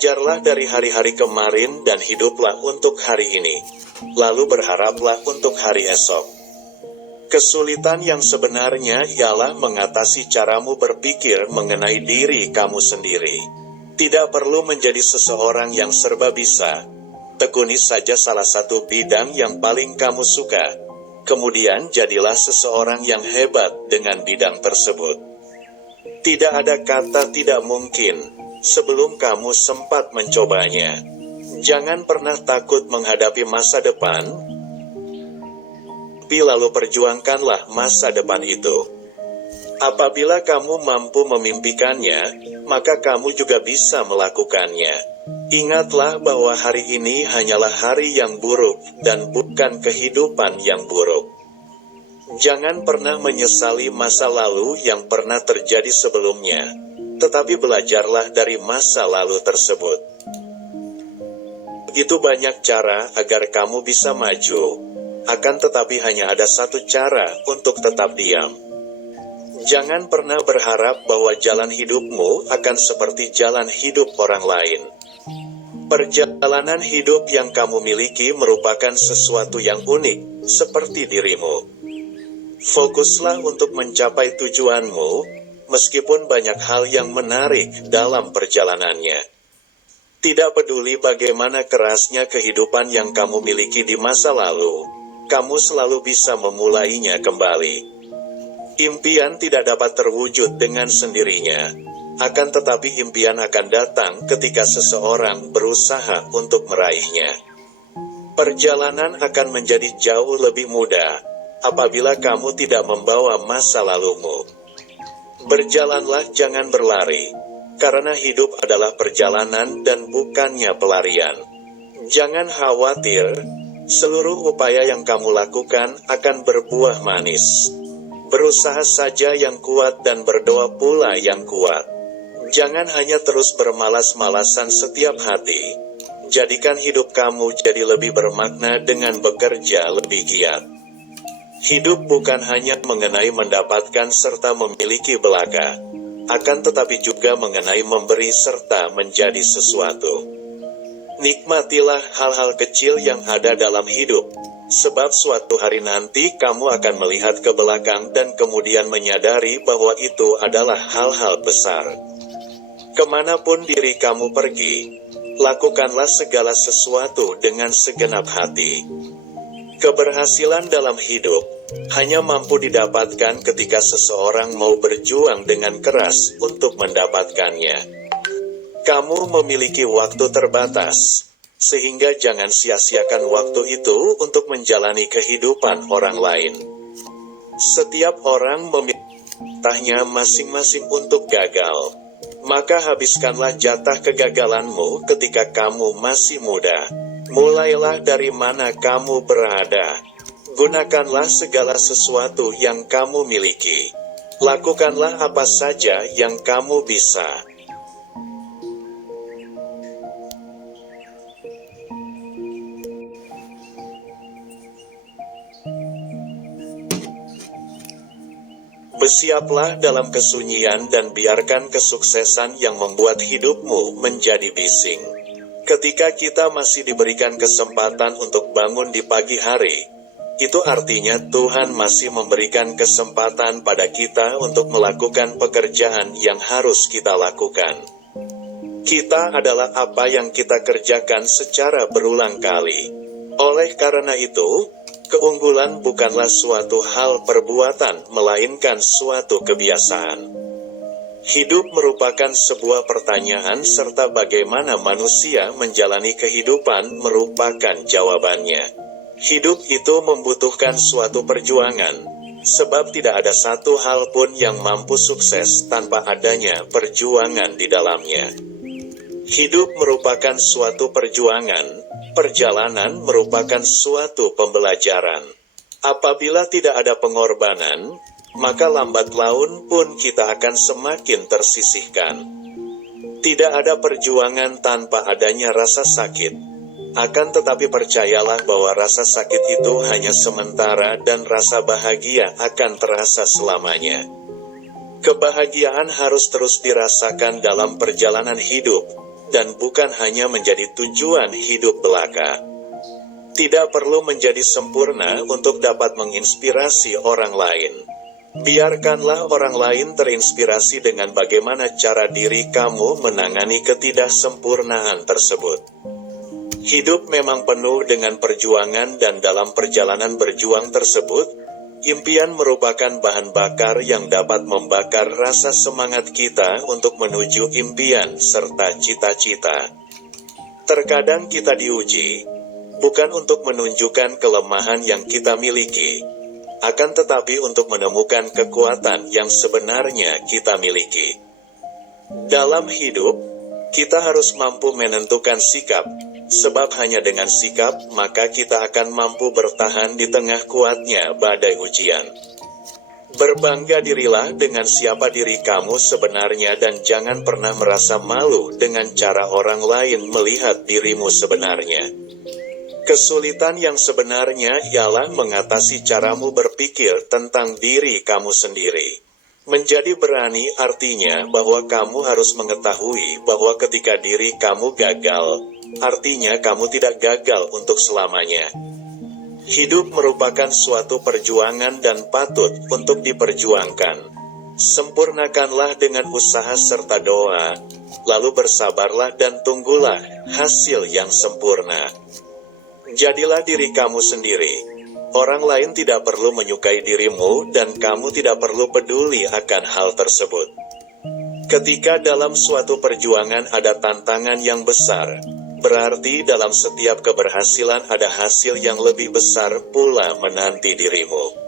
Belajarlah dari hari-hari kemarin dan hiduplah untuk hari ini. Lalu berharaplah untuk hari esok. Kesulitan yang sebenarnya ialah mengatasi caramu berpikir mengenai diri kamu sendiri. Tidak perlu menjadi seseorang yang serba bisa. Tekuni saja salah satu bidang yang paling kamu suka. Kemudian jadilah seseorang yang hebat dengan bidang tersebut. Tidak ada kata tidak mungkin sebelum kamu sempat mencobanya. Jangan pernah takut menghadapi masa depan, tapi lalu perjuangkanlah masa depan itu. Apabila kamu mampu memimpikannya, maka kamu juga bisa melakukannya. Ingatlah bahwa hari ini hanyalah hari yang buruk dan bukan kehidupan yang buruk. Jangan pernah menyesali masa lalu yang pernah terjadi sebelumnya, tetapi belajarlah dari masa lalu tersebut. Begitu banyak cara agar kamu bisa maju, akan tetapi hanya ada satu cara untuk tetap diam. Jangan pernah berharap bahwa jalan hidupmu akan seperti jalan hidup orang lain. Perjalanan hidup yang kamu miliki merupakan sesuatu yang unik, seperti dirimu. Fokuslah untuk mencapai tujuanmu, meskipun banyak hal yang menarik dalam perjalanannya. Tidak peduli bagaimana kerasnya kehidupan yang kamu miliki di masa lalu, kamu selalu bisa memulainya kembali. Impian tidak dapat terwujud dengan sendirinya, akan tetapi impian akan datang ketika seseorang berusaha untuk meraihnya. Perjalanan akan menjadi jauh lebih mudah apabila kamu tidak membawa masa lalumu. Berjalanlah, jangan berlari, karena hidup adalah perjalanan dan bukannya pelarian. Jangan khawatir, seluruh upaya yang kamu lakukan akan berbuah manis. Berusaha saja yang kuat dan berdoa pula yang kuat. Jangan hanya terus bermalas-malasan setiap hati. Jadikan hidup kamu jadi lebih bermakna dengan bekerja lebih giat. Hidup bukan hanya mengenai mendapatkan serta memiliki belaka, akan tetapi juga mengenai memberi serta menjadi sesuatu. Nikmatilah hal-hal kecil yang ada dalam hidup, sebab suatu hari nanti kamu akan melihat ke belakang dan kemudian menyadari bahwa itu adalah hal-hal besar. Kemanapun diri kamu pergi, lakukanlah segala sesuatu dengan segenap hati. Keberhasilan dalam hidup hanya mampu didapatkan ketika seseorang mau berjuang dengan keras untuk mendapatkannya. Kamu memiliki waktu terbatas, sehingga jangan sia-siakan waktu itu untuk menjalani kehidupan orang lain. Setiap orang memiliki jatahnya masing-masing untuk gagal. Maka habiskanlah jatah kegagalanmu ketika kamu masih muda. Mulailah dari mana kamu berada. Gunakanlah segala sesuatu yang kamu miliki. Lakukanlah apa saja yang kamu bisa. Bersiaplah dalam kesunyian dan biarkan kesuksesan yang membuat hidupmu menjadi bising. Ketika kita masih diberikan kesempatan untuk bangun di pagi hari, itu artinya Tuhan masih memberikan kesempatan pada kita untuk melakukan pekerjaan yang harus kita lakukan. Kita adalah apa yang kita kerjakan secara berulang kali. Oleh karena itu, keunggulan bukanlah suatu hal perbuatan, melainkan suatu kebiasaan. Hidup merupakan sebuah pertanyaan serta bagaimana manusia menjalani kehidupan merupakan jawabannya. Hidup itu membutuhkan suatu perjuangan, sebab tidak ada satu hal pun yang mampu sukses tanpa adanya perjuangan di dalamnya. Hidup merupakan suatu perjuangan, perjalanan merupakan suatu pembelajaran. Apabila tidak ada pengorbanan, maka lambat laun pun kita akan semakin tersisihkan. Tidak ada perjuangan tanpa adanya rasa sakit. Akan tetapi percayalah bahwa rasa sakit itu hanya sementara dan rasa bahagia akan terasa selamanya. Kebahagiaan harus terus dirasakan dalam perjalanan hidup, dan bukan hanya menjadi tujuan hidup belaka. Tidak perlu menjadi sempurna untuk dapat menginspirasi orang lain. Biarkanlah orang lain terinspirasi dengan bagaimana cara diri kamu menangani ketidaksempurnaan tersebut. Hidup memang penuh dengan perjuangan, dan dalam perjalanan berjuang tersebut, impian merupakan bahan bakar yang dapat membakar rasa semangat kita untuk menuju impian serta cita-cita. Terkadang kita diuji, bukan untuk menunjukkan kelemahan yang kita miliki, akan tetapi untuk menemukan kekuatan yang sebenarnya kita miliki. Dalam hidup, kita harus mampu menentukan sikap, sebab hanya dengan sikap maka kita akan mampu bertahan di tengah kuatnya badai ujian. Berbangga dirilah dengan siapa diri kamu sebenarnya, dan jangan pernah merasa malu dengan cara orang lain melihat dirimu sebenarnya. Kesulitan yang sebenarnya ialah mengatasi caramu berpikir tentang diri kamu sendiri. Menjadi berani artinya bahwa kamu harus mengetahui bahwa ketika diri kamu gagal, artinya kamu tidak gagal untuk selamanya. Hidup merupakan suatu perjuangan dan patut untuk diperjuangkan. Sempurnakanlah dengan usaha serta doa, lalu bersabarlah dan tunggulah hasil yang sempurna. Jadilah diri kamu sendiri. Orang lain tidak perlu menyukai dirimu, dan kamu tidak perlu peduli akan hal tersebut. Ketika dalam suatu perjuangan ada tantangan yang besar, berarti dalam setiap keberhasilan ada hasil yang lebih besar pula menanti dirimu.